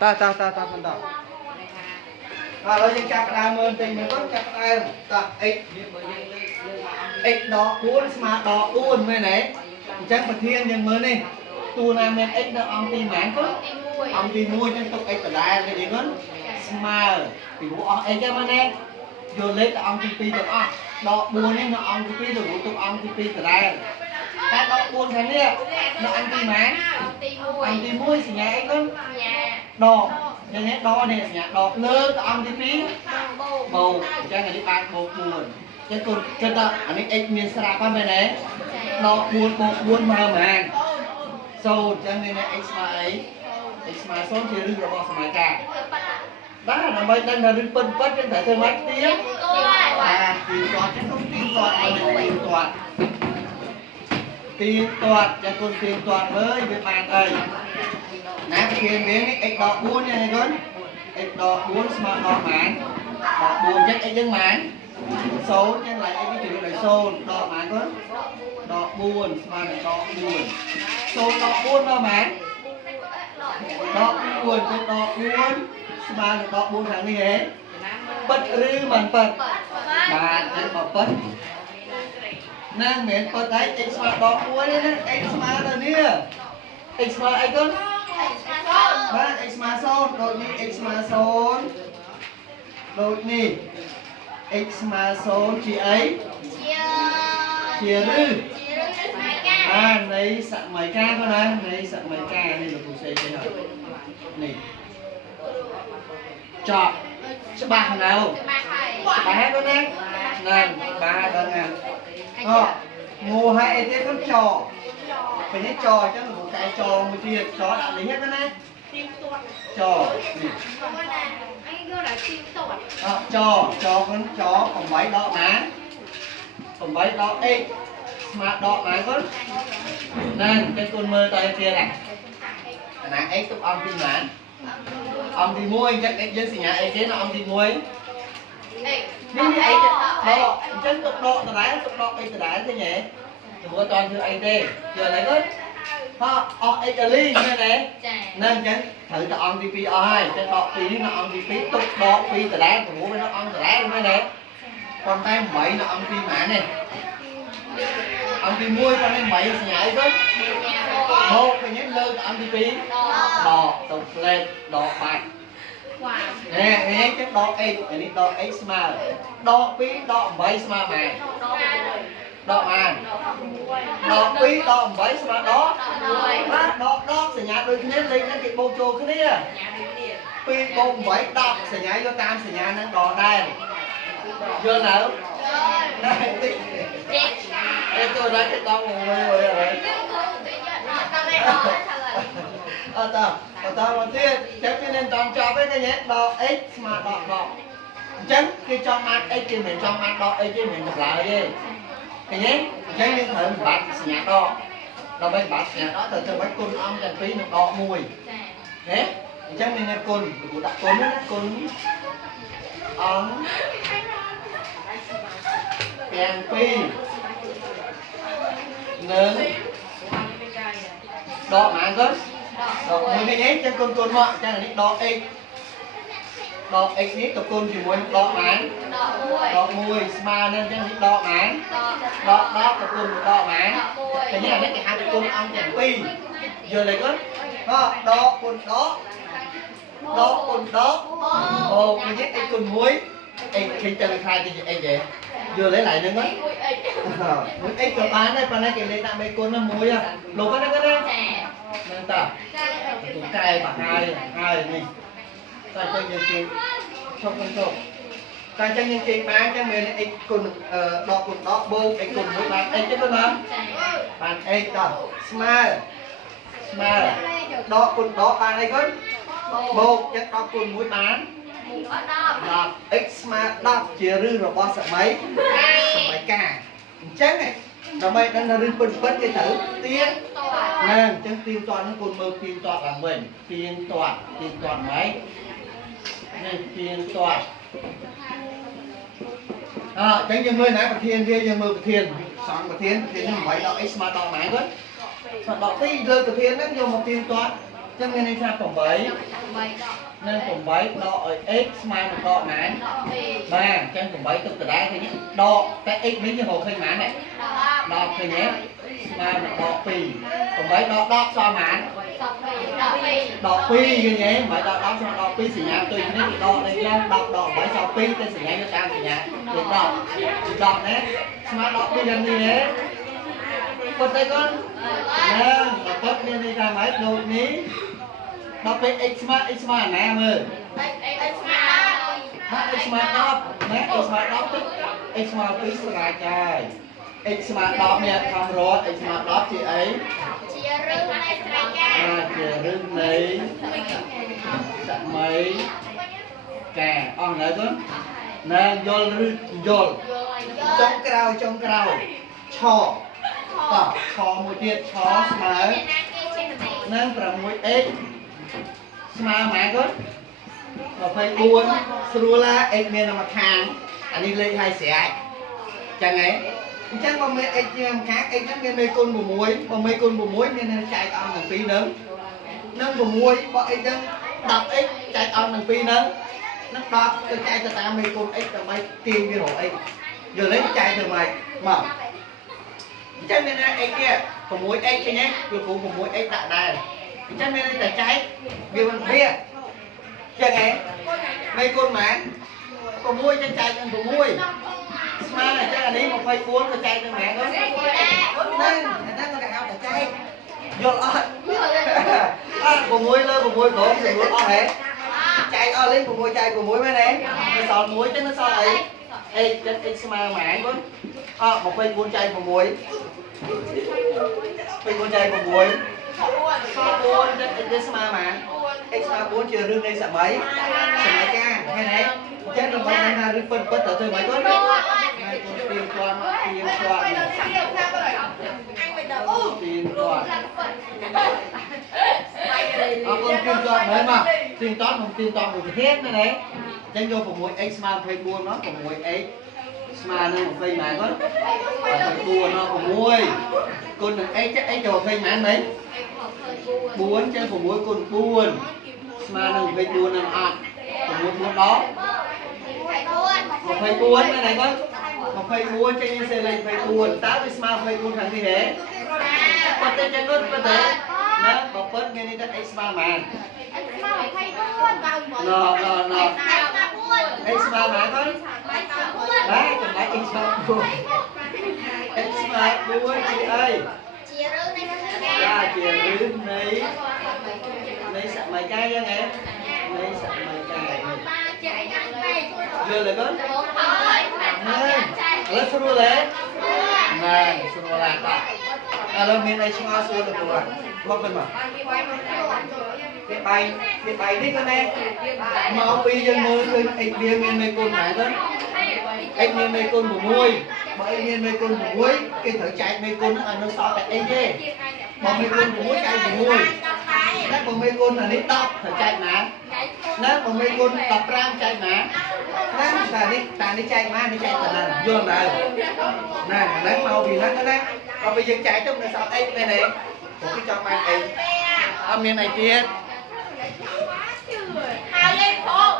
ta phân tỏ rồiយើងចាប់ដើមមើលតិចមើលទៅចាប់ដើមតោះ x ដក4ស្មើដក4មែនទេអញ្ចឹងប្រធានយើងមើលនេះតួណាមាន x នៅអង្គទីប៉ុន្មានគាត់អង្គទី1អញ្ចឹងទុក x ដដែលទេនេះគាត់ស្មើពីព្រោះអស់ x ហ្នឹងមែនទេយកលេខទៅអង្គទី2ទាំងអស់ដក4នេះនៅអង្គទី2ទៅទុកអង្គទី2ដដែលតែដក4ខាងនេះនៅអង្គទីប៉ុន្មានអង្គទី1សញ្ញា x គាត់ដកយ៉ាងនេះដកនេះសញ្ញាដកលើទៅអង្គទី2បូកអញ្ចឹងអានេះបានបូក4អញ្ចឹងគាត់គិតថាអានេះ x មានស្រាប់ហ្នឹងមែនទេដក4បូក4មកប៉ុន្មាន0អញ្ចឹងនេះ x ស្មើអី x ស្មើ0ជាឫសរបស់សមីការបាទដើម្បីដឹងថាឫសពិតយើងត្រូវធ្វើម៉េចទៀតបាទទីទាត់ចឹងគុំទីទាត់ឲ្យទីទាត់ចឹងគុំទីទាត់មើលវាបានអីណាព្រានវានេះ x ដក4នេះហ្នឹងx ដក4ស្មើដល់ប៉ុន្មានដក4ចឹង x យើងប៉ុន្មាន0ចឹងឡើង x វាជួយដោយ0ដកប៉ុន្មានគាត់ដក4ស្មើនឹងដក4 0ដក4ដល់ប៉ុន្មានដក4ចឹងដក4ស្មើនឹងដក4ខាងនេះហ៎ពិតឬមិនពិតបាទចឹងបើពិតណាមិនពិតហើយ x ស្មើដក1នេះណា x ស្មើទៅនេះ x ស្មើអីគាត់បាទ x ស្មើ0ដូចនេះ x ស្មើ0ដូចនេះ x ស្មើ0ជាអីជាឫសនៃសមីការគាត់ណានៃសមីការនេះលោកគ្រូសេចេះហើយនេះចប់ច្បាស់នៅច្បាស់ហើយគាត់ណាហ្នឹងបាទដល់ណាងូហើយអីទៀតគាត់ចពេលនេះចអញ្ចឹងលោកគ្រូកែចមួយទៀតចដាក់នេះហ្នឹងណាទៀងទាត់ចនេះអីគាត់ដាក់ទៀងទាត់ចគាត់ច8ដកណា8ដក x ស្មើដកណាគាត់ណាអញ្ចឹងគុណមើលតើទៀតណា x ទុកអង្គទីប៉ុន្មានអង្គទី1អញ្ចឹង x យើងសញ្ញាអីគេនៅអង្គទី1នេះអីដកអញ្ចឹងទុកដកដដែលទុកដក x ដដែលទេញ៉េព្រោះអត់ទាន់ធ្វើអីទេយល់ហើយគាត់អស់ x លីមែនទេហ្នឹងអញ្ចឹងត្រូវទៅអង្គទី2អស់ហើយអញ្ចឹងដក2នេះនៅអង្គទី2ទុកដក2ដដែលព្រោះវានៅអង្គដដែលមែនទេប៉ុន្តែ8នៅអង្គទីប៉ុន្មាននេះអង្គទី1ប៉ុន្តែ8សញ្ញាអីទៅបូកឃើញទេលើអង្គទី2ដកទៅផ្លេតដកបាច់នេះចឹងដក x អានេះដក x ស្មើដក2ដក8ស្មើប៉ុន្មានដកបានដក2ដក8ស្មើដកបាទដកសញ្ញាដូចគ្នាលេខហ្នឹងគេបូកចូលគ្នា2បូក8 10សញ្ញាយកតាមសញ្ញាហ្នឹងដកដែរយល់ទៅEm tôi nói cái tao ngồi rồi. Tao mà tiên, thế cho nên tao cho cái nhé, đo x mà đo. Chấn khi cho mặt x thì mình cho mặt đo x thì mình được lại đi. Cái nhé, chấn nhưng thử mình bắt nhà đo. Đo bên bắt nhà đó từ bánh côn ông dành phí được đo mùi. Thế, chấn nên em côn, của đặt côn đó, côn ông đèn phi nướng đọ mà cơ đọ mấy cái nhét cho con họ cho là đi đọ x nhét tập con thì muốn đọ mán đọ mùi sma nên cho đi đọ mán đọ tập con đọ mán cái như là cái hai tập con ông đèn phi giờ này có đọ con đó ồ cái nhét cái con muối khi cho khai thì anh vậy vừa lấy lại nữa mấy x của bán đây bán đây cái lấy tạm mấy con nó muối à lột cái đó nên ta tụi cay bà hai này ta cho nhân kiện không ta cho nhân kiện bán cho mình x cùng đọ cùng đọ bô x cùng với bán x chứ có nào bán x ta smile đọ cùng đọ bán đây con bô chắc đọ cùng với bán x มา10ជាឬរបស់សម័យកាអញ្ចឹងដើម្បីដឹងថារឿងពិតគេត្រូវទៀងណាអញ្ចឹងទៀងទាត់ហ្នឹងគូនមើលទៀងទាត់ឡើងវិញទៀងទាត់ម៉េចនេះទៀងទាត់អញ្ចឹងយើងមើលណាប្រធានវាយើងមើលប្រធានសងប្រធាននេះ8ដក x ស្មើដល់ម៉ែគាត់ស្មើដល់2លើប្រធានហ្នឹងយកមកទៀងទាត់ ចឹងមានន័យថា8នឹង8ដកឲ្យ x ស្មើនឹងដកណាបាទចឹង8ទុកដដែលឃើញដកតែ x នេះយើងរកឃើញប៉ុន្មានដកឃើញទេស្មើនឹងដក2 8ដក10ស្មើប៉ុន្មានដក2ឃើញទេ8ដក10ស្មើដក2សញ្ញាផ្ទុយគ្នាគឺដកនេះឡើង10ដក8សល់2ទៅសញ្ញាយកតាមសញ្ញាលេខ10ណាស្មើដក2យ៉ាងនេះទេប៉ុន្តែកូនហ្នឹងបើពិតមានន័យថាម៉េចដូចនេះដល់ពេល x ស្មើណាមើល x ស្មើ10x ស្មើ10ណា x ស្មើ10ទឹក x ស្មើ2ស្រេចហើយ x ស្មើ10នេះខំរត់ x ស្មើ10ជាអីជារឿងនៃស្រេចការជារឿងនៃសម័យកាលអស់ហើយកូនណាយល់ឬយល់ចុងក្រោយឆតឆមួយទៀតឆស្មើនឹង 6x ស្មើម៉ែកូន24ស្រួលណា x មាននៅមួយខាងអានេះលេខឲ្យស្រេចចឹងហ៎អញ្ចឹងបើមាន x ជាមួយខាង x ហ្នឹងមានមេគុណ6បើមេគុណ6មានចែកអង្គទាំងពីរហ្នឹងនឹង6បើ x ហ្នឹង 10x ចែកអង្គទាំងពីរហ្នឹងនឹង10ទៅចែកទៅតាមមេគុណ x ដើម្បីទាញវារក x យល់ទេចែកទៅម៉េចមកអញ្ចឹងមានថា x នេះ 6x ឃើញទេគឺគ្រូ 6x ដាក់ដែរអញ្ចឹងមានតែចែកវាមិនវាចឹងហ៎មេគុណម៉ាន6ចឹងចែកនឹង6ស្មើអញ្ចឹងអានេះ24ក៏ចែកនឹងម៉ានហ្នឹងអាហ្នឹងគេហៅតែចែកយល់អត់អត់6លើ6ក្រុមស្រួលអស់ហ៎ចែកអស់លេខ6ចែក6មែនទេនៅសល់1ចឹងនៅសល់អី x ចឹង x ស្មើម៉ានបងអត់24ចែក6 24ចែក6 4ចឹង x វាស្មើម៉ាន x ស្មើ4ជារឿងនៃសម័យកាលឃើញទេអញ្ចឹងដើម្បីដឹងថារឿងពិតត្រូវធ្វើម៉េចគាត់ទៀងទាត់អរគុណទៀងទាត់មើលមកទៀងទាត់មួយប្រភេទមែនទេអញ្ចឹងយក 6x ស្មើ24មក 6x ស្មើនឹង20ម៉ែនគាត់24មក6គុណនឹង x ទៅ20ម៉ែនមែន4ចឹង6គុណ4ស្មើនឹង24នឹងអត់6 4ដល់24មែនទេគាត់24ចេញសេលេខ24តើវាស្មើ24ខាងនេះហ៎ប៉ុន្តែចឹងគាត់ប៉ុន្តែណាបើពិតមានន័យថា x ស្មើប៉ុន្មាន x ស្មើ24បើណ x ស្មើប៉ុន្មានគាត់បាទចំណែក x ស្មើ4 x ស្មើ4ជាអីជារឿងនៃជារឿងនៃសម័យកាលយ៉ាងហ៎នៃសម័យកាលយល់ទេកូនឥឡូវស្រួលទេណាស្រួលឡាបាទឥឡូវមានអីឆ្ងល់សួរទៅគាត់មកវិញមកគេបាយនេះក៏ណែមកពីយើងមើលឃើញ x វាមានមេគុណណាទៅ x មានមេគុណ6បើ x មានមេគុណ6គេត្រូវចែកមេគុណហ្នឹងឲ្យនៅសល់តែ x ទេបើមេគុណ6ចែក6តែបើមេគុណអានេះ10ត្រូវចែកណាណាបើមេគុណ15ចែកណាណាតែនេះចែកណានេះចែកប៉ុណ្ណាយល់ដែរណាអាហ្នឹងមកពីហ្នឹងណាបើពេលយើងចែកទៅនៅសល់ x មែនទេព្រោះគេចង់បាន x អត់មានអីទៀតហើយលេខផង